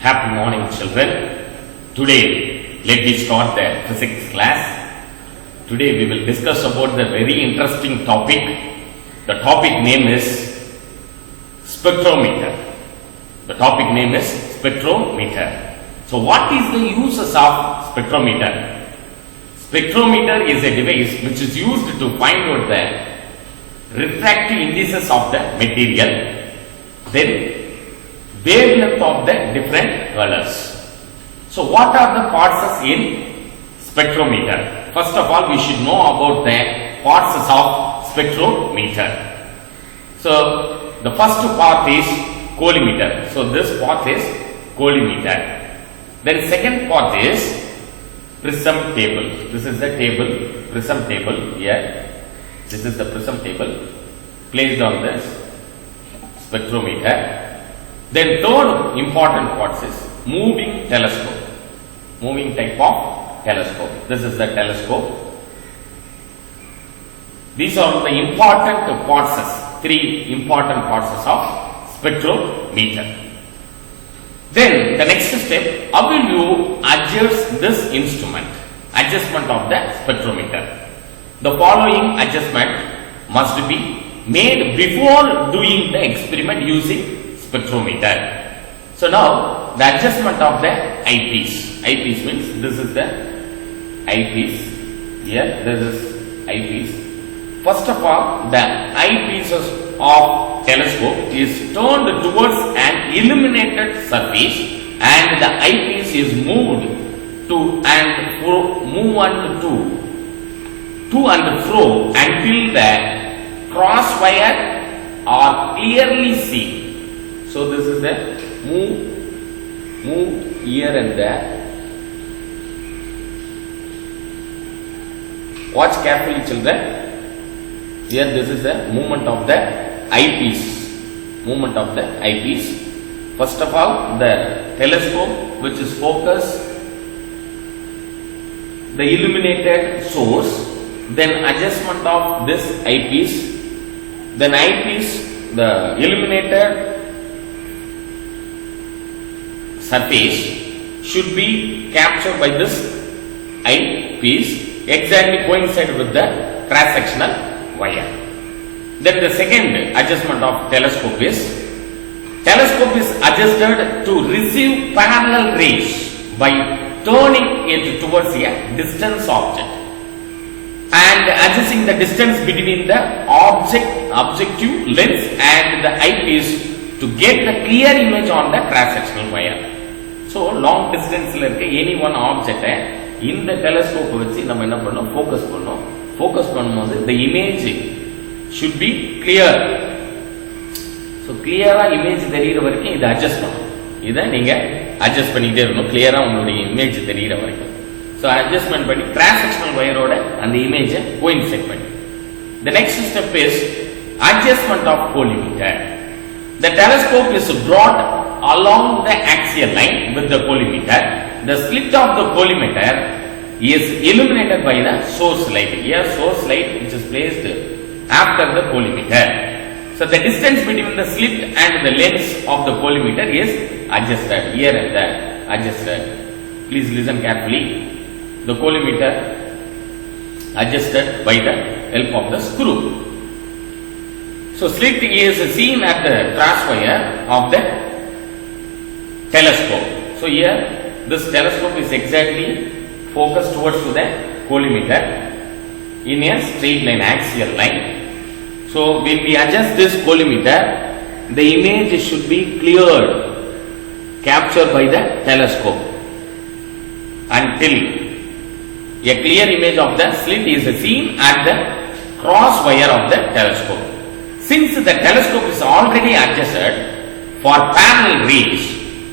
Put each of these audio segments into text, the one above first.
Happy morning, children. Today, let me start the physics class. Today, we will discuss about the very interesting topic. The topic name is spectrometer. The topic name is spectrometer. So, what is the uses of spectrometer? Spectrometer is a device which is used to find out the refractive indices of the material, then wavelength of the different colors. So, what are the parts in spectrometer? First of all, we should know about the parts of spectrometer. So, the first part is collimeter. So, this part is collimeter. Then, second part is prism table. This is the table, prism table here. This is the prism table placed on this spectrometer. Then third important part is moving telescope, moving type of telescope. This is the telescope. These are the important parts, three important parts of spectrometer. Then the next step, how will you adjust this instrument? Adjustment of the spectrometer. The following adjustment must be made before doing the experiment using spectrometer. So now the adjustment of the eyepiece. Eyepiece means this is the eyepiece. Here this is eyepiece. First of all, the eyepieces of telescope is turned towards an illuminated surface, and the eyepiece is moved to and fro, to and fro until the crosswire are clearly seen. So this is the move here and there. Watch carefully, children. Here this is the movement of the eyepiece. Movement of the eyepiece. First of all, the telescope which is focused, the illuminated source, then adjustment of this eyepiece, then eyepiece, the illuminated surface should be captured by this eyepiece, exactly coincide with the cross-sectional wire. Then the second adjustment of telescope is adjusted to receive parallel rays by turning it towards a distance object and adjusting the distance between the objective lens and the eyepiece to get the clear image on the cross-sectional wire. So, long distance any one object in the telescope focus பண்ணும்போது the image should be clear. So, clear image தெரியிற வரைக்கும் இதை adjust பண்ணணும். இதை நீங்க adjust பண்ணிட்டே இருக்கணும். clear உங்களுடைய image தெரியிற வரைக்கும். So, adjustment பண்ணி cross-sectional wireோட அந்த image coincide பண்ணி. The next step is adjustment of collimeter. The telescope is brought along the axial line with the collimeter. The slit of the collimeter is illuminated by the source light. Here, source light which is placed after the collimeter. So, the distance between the slit and the lens of the collimeter is adjusted here and there. Adjusted. Please listen carefully. The collimeter adjusted by the help of the screw. So, slit is seen at the crosswire of the telescope. So, here this telescope is exactly focused towards to the collimeter in a straight line, axial line. So, when we adjust this collimeter, the image should be cleared, captured by the telescope until a clear image of the slit is seen at the crosswire of the telescope. Since the telescope is already adjusted for parallel rays,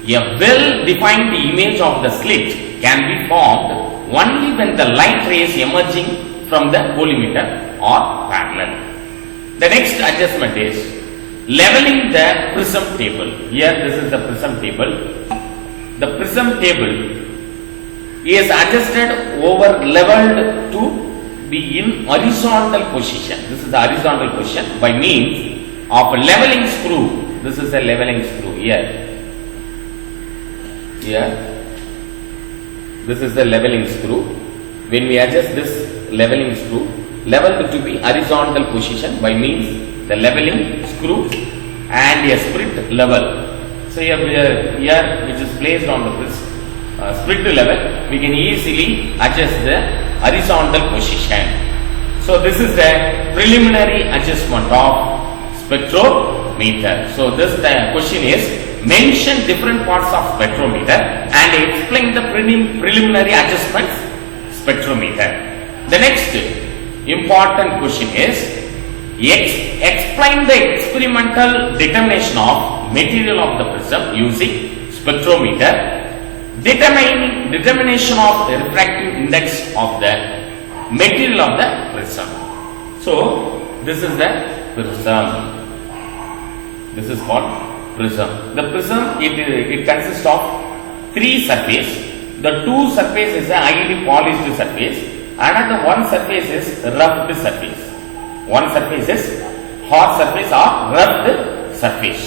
a well-defined image of the slit can be formed only when the light rays emerging from the collimeter are parallel. The next adjustment is leveling the prism table. Here this is the prism table. The prism table is adjusted over leveled to be in horizontal position. This is the horizontal position by means of a leveling screw. This is a leveling screw here. here. This is the leveling screw. When we adjust this leveling screw, leveled to be horizontal position by means the leveling screw and a sprit level. So here which is placed on the sprit level, we can easily adjust the horizontal position. So this is the preliminary adjustment of spectrometer. So this question is mention different parts of spectrometer and explain the preliminary adjustments spectrometer. The next important question is explain the experimental determination of material of the prism using spectrometer. Determination of the refractive index of the material of the prism. So this is the prism. This is called prism. The prism it consists of three surfaces. The two surface is a highly polished surface. Another one surface is roughed surface. One surface is hard surface or roughed surface.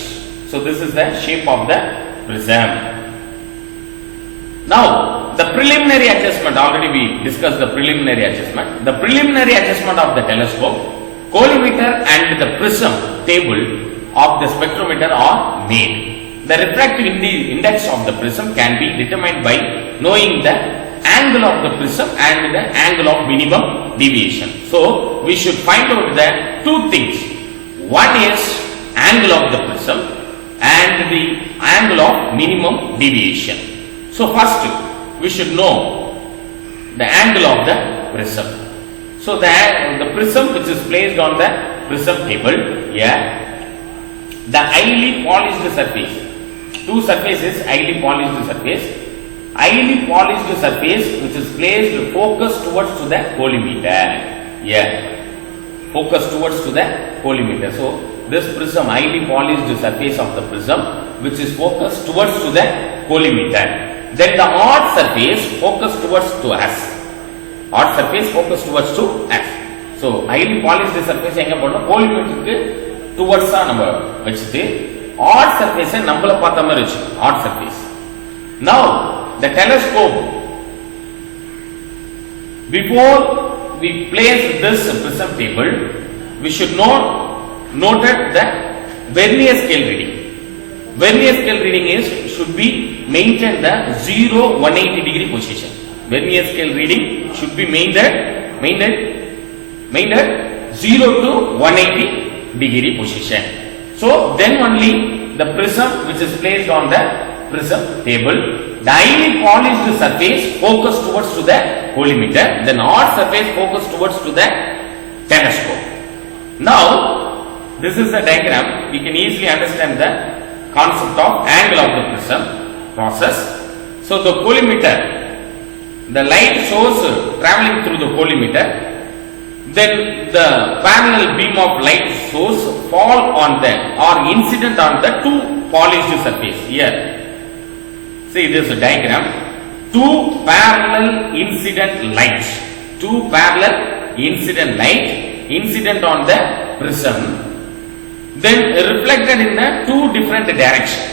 So this is the shape of the prism. Now the preliminary adjustment, already we discussed the preliminary adjustment. The preliminary adjustment of the telescope, collimator and the prism table of the spectrometer are made. The refractive index of the prism can be determined by knowing the angle of the prism and the angle of minimum deviation. So we should find out the two things. One is angle of the prism and the angle of minimum deviation. So first we should know the angle of the prism. So the prism which is placed on the prism table here, the highly polished surface, two surfaces highly polished surface, highly polished surface which is placed focused towards to the collimator. Yeah, focus towards to the collimator. So this prism, highly polished surface of the prism which is focused towards to the collimator. Then the odd surface focused towards to us. Odd surface focused towards to us. So highly polished surface எங்க போடணும், collimator towards நம்ம வச்சிட்டு odd surface நம்மள பார்த்த மாதிரி வச்சு odd surface. Now the telescope, before we place this prism table, we should noted the vernier scale reading. Vernier scale reading should be maintained the 0-180 degree position. Vernier scale reading should be maintained 0 to 180 degree position. So then only the prism which is placed on the prism table, the highly polished surface focused towards to the collimator, then odd surface focused towards to the telescope. Now this is the diagram. We can easily understand the concept of angle of the prism process. So the collimator, the light source traveling through the collimator, then the parallel beam of light source fall on the or incident on the two polished surface. Here see this diagram, two parallel incident light incident on the prism, then reflected in the two different direction.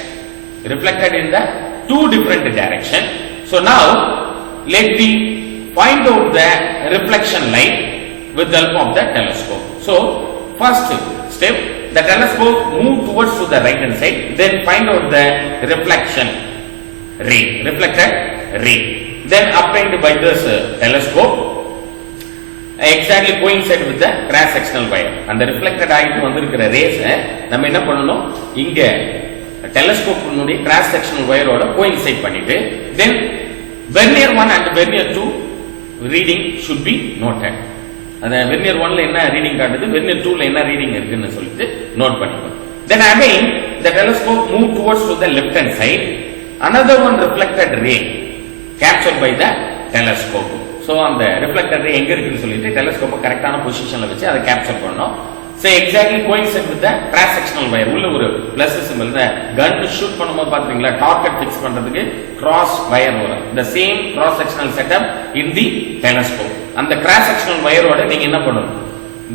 So now let me find out the reflection light with the help of the telescope. So first step, the telescope move towards to the right hand side, then find out the reflected ray, then obtained by this telescope exactly coincide with the cross sectional wire. And the reflected ஆயிட்டு வந்திருக்கிற race நம்ம என்ன பண்ணணும், இங்க telescope உடைய cross sectional wire ஓட coincide பண்ணிட்டு then vernier 1 and vernier 2 reading should be noted. அந்த vernier 1ல என்ன ரீடிங் காட்டுது, vernier 2ல என்ன ரீடிங் இருக்குன்னு சொல்லிட்டு நோட் பண்ணிக்கணும். Then again the telescope move towards to the left hand side, another one reflected ray captured by the telescope. So அந்த reflected ray எங்க இருக்குன்னு சொல்லிட்டு டெலஸ்கோப் கரெக்டான பொசிஷன்ல வச்சு அதை கேப்சர் பண்ணனும். So exactly coincide with the cross sectional wire. உள்ள ஒரு பிளஸ் சிம்பல், இந்த கன் ஷூட் பண்ணும்போது பாத்தீங்களா டார்கெட் ஃபிக்ஸ் பண்றதுக்கு cross wire வரும். The same cross sectional setup in the telescope. அந்த cross sectional wire ஓட நீங்க என்ன பண்ணணும்,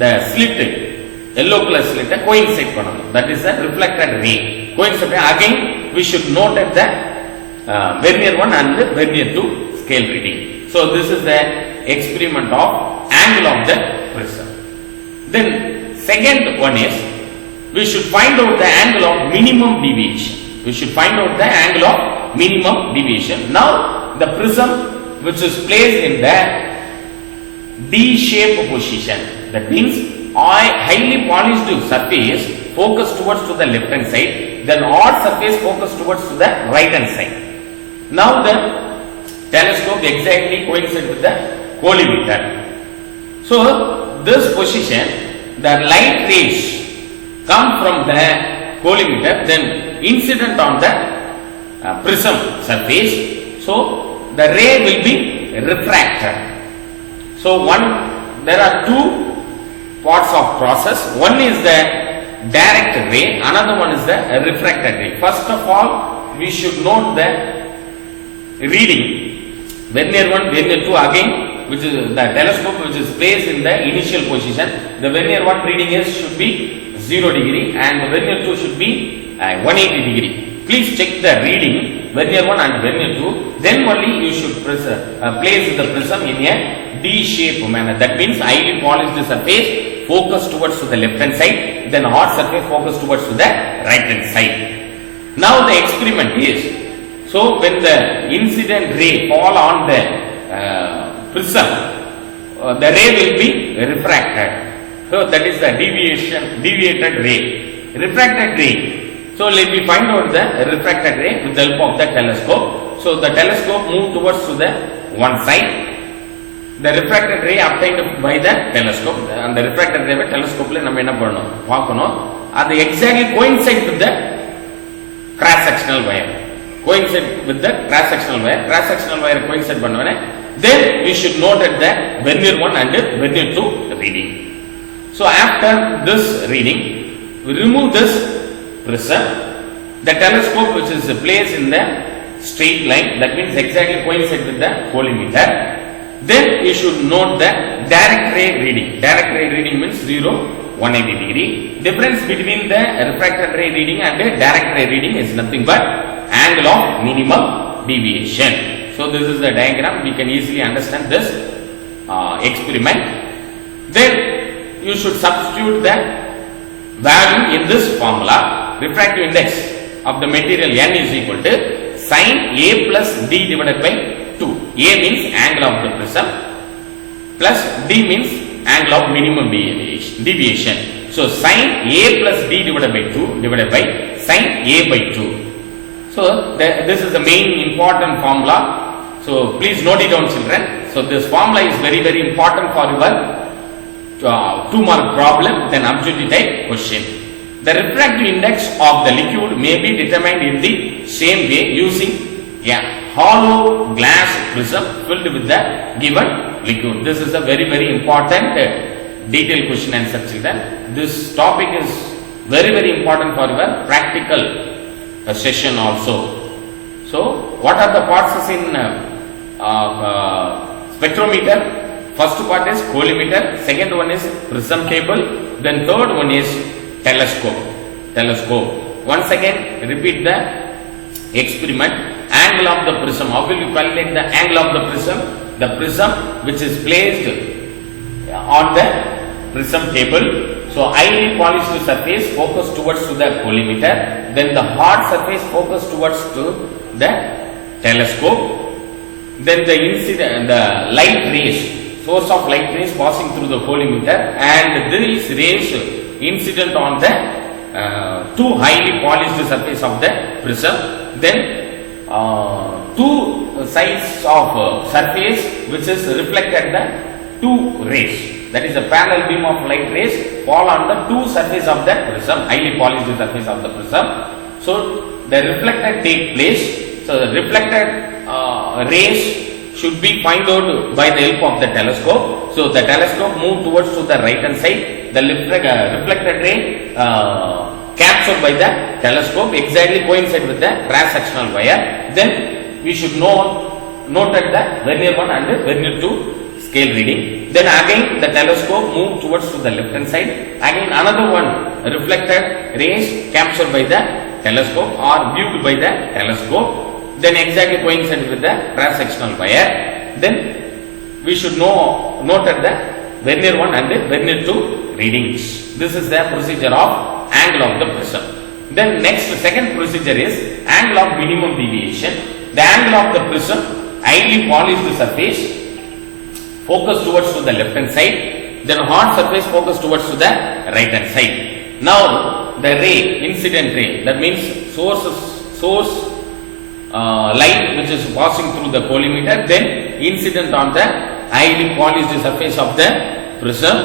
the slit yellow color slit coincide பண்ணணும். That is the reflected ray. Coincide again we should note at the vernier 1 and vernier 2 scale reading. So this is the experiment of angle of the prism. Then second one is, we should find out the angle of minimum deviation. We should find out the angle of minimum deviation. Now the prism which is placed in the D-shaped position, that means highly polished surface focused towards to the left hand side, then odd surface focused towards to the right hand side. Now the telescope exactly coincides with the collimator. So this position, the light rays come from the collimator, then incident on the prism surface. So the ray will be refracted. So there are two parts of process. One is the direct ray, another one is the refracted ray. First of all, we should note the reading. Vernier 1, vernier 2 again, which is the telescope which is placed in the initial position. The vernier 1 reading should be 0 degree and the vernier 2 should be 180 degree. Please check the reading, vernier 1 and vernier 2. Then only you should place the prism in a D-shaped manner. That means highly polished surface focused towards to the left hand side, then hard surface focused towards to the right hand side. Now the experiment is, so when the incident ray fall on the prism, the ray will be refracted. So that is the deviated ray. Refracted ray. So let me find out the refracted ray with the help of the telescope. So the telescope move towards to the one side. The refracted ray obtained by the telescope, and the refracted ray by telescope le நம்ம என்ன பண்ணணும் பார்க்கணும். அது exactly coincide with the cross sectional wire. Coincide with the cross sectional wire. Cross sectional wire coincide பண்ணவனே, then we should note at the vernier 1 and vernier 2 reading. So after this reading, we remove this prism. The telescope which is placed in the straight line, that means exactly coincide with the collimator. Then you should note the direct ray reading. Direct ray reading means 0, 180 degree. Difference between the refracted ray reading and the direct ray reading is nothing but angle of minimum deviation. So this is the diagram. We can easily understand this experiment. Then you should substitute the value in this formula. Refractive index of the material N is equal to sin A plus D divided by 2. A means angle of the prism plus D means angle of minimum deviation. So sin A plus D divided by 2 divided by sin A by 2. So this is the main important formula. So please note it down, children. So this formula is very important for your 2-mark problem, then objective type question. The refractive index of the liquid may be determined in the same way using a hollow glass prism filled with the given liquid. This is a very important detailed question answer, children. This topic is very important for your practical session also. So what are the parts in spectrometer? First part is collimator, second one is prism table, then third one is telescope. Once again repeat the experiment. Angle of the prism. How will you calculate the angle of the prism? The prism which is placed on the prism table. So highly polished surface focused towards to the collimator, then the hard surface focused towards to the telescope, then the light rays, source of light rays passing through the collimator, and these rays incident on the two highly polished surface of the prism, then two sides of surface which is reflected the two rays, that is a parallel beam of light rays fall on the two surface of the prism, highly polished surface of the prism. So the reflected take place. So the reflected rays should be found out by the help of the telescope. So the telescope move towards to the right hand side. The reflected ray captured by the telescope exactly coincide with the cross sectional wire. Then we should note at the vernier 1 and vernier 2 scale reading. Then again the telescope move towards to the left hand side. Again another one reflected rays captured by the telescope or viewed by the telescope. then exactly coincide with the cross-sectional wire. Then we should note at the vernier 1 and vernier 2 readings. This is the procedure of angle of the prism. Then next second procedure is angle of minimum deviation. The angle of the prism, highly polished surface, focus towards to the left hand side, then hard surface focus towards to the right hand side. Now the ray, incident ray, that means source light which is passing through the collimator, then incident on the highly polished surface of the prism.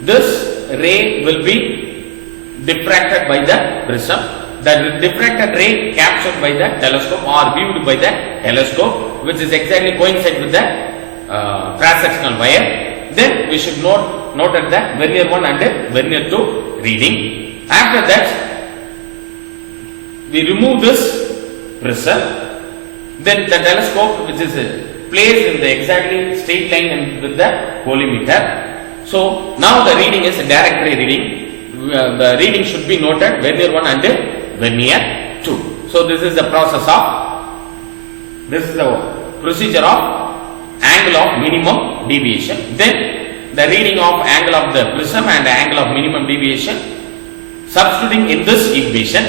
This ray will be diffracted by the prism. The diffracted ray captured by the telescope or viewed by the telescope, which is exactly coincide with the cross-sectional wire. Then we should note at the vernier 1 and vernier 2 reading. After that, we remove this prism. Then the telescope, which is placed in the exactly straight line with the collimator. So now the reading is a direct ray reading. The reading should be noted vernier 1 and vernier 2. So this is the procedure of angle of minimum deviation. Then the reading of angle of the prism and the angle of minimum deviation. Substituting in this equation,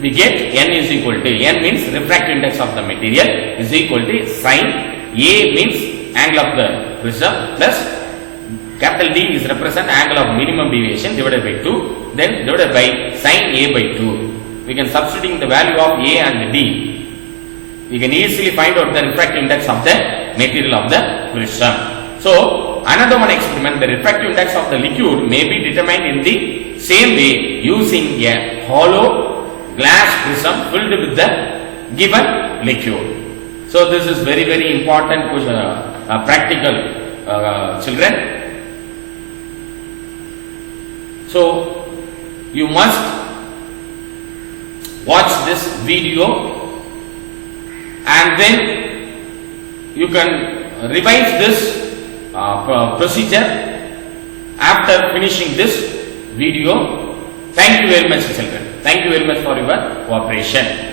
we get n is equal to, n means refractive index of the material, is equal to sin A means angle of the prism plus capital D is represent angle of minimum deviation divided by 2, then divided by sin A by 2. We can substituting the value of A and D. We can easily find out the refractive index of the material of the prism. So another one experiment, the refractive index of the liquid may be determined in the same way using a hollow glass prism filled with the given liquid. So this is very important practical children. So you must watch this video and then you can revise this procedure after finishing this video. Thank you very much children. Thank you very much for your cooperation.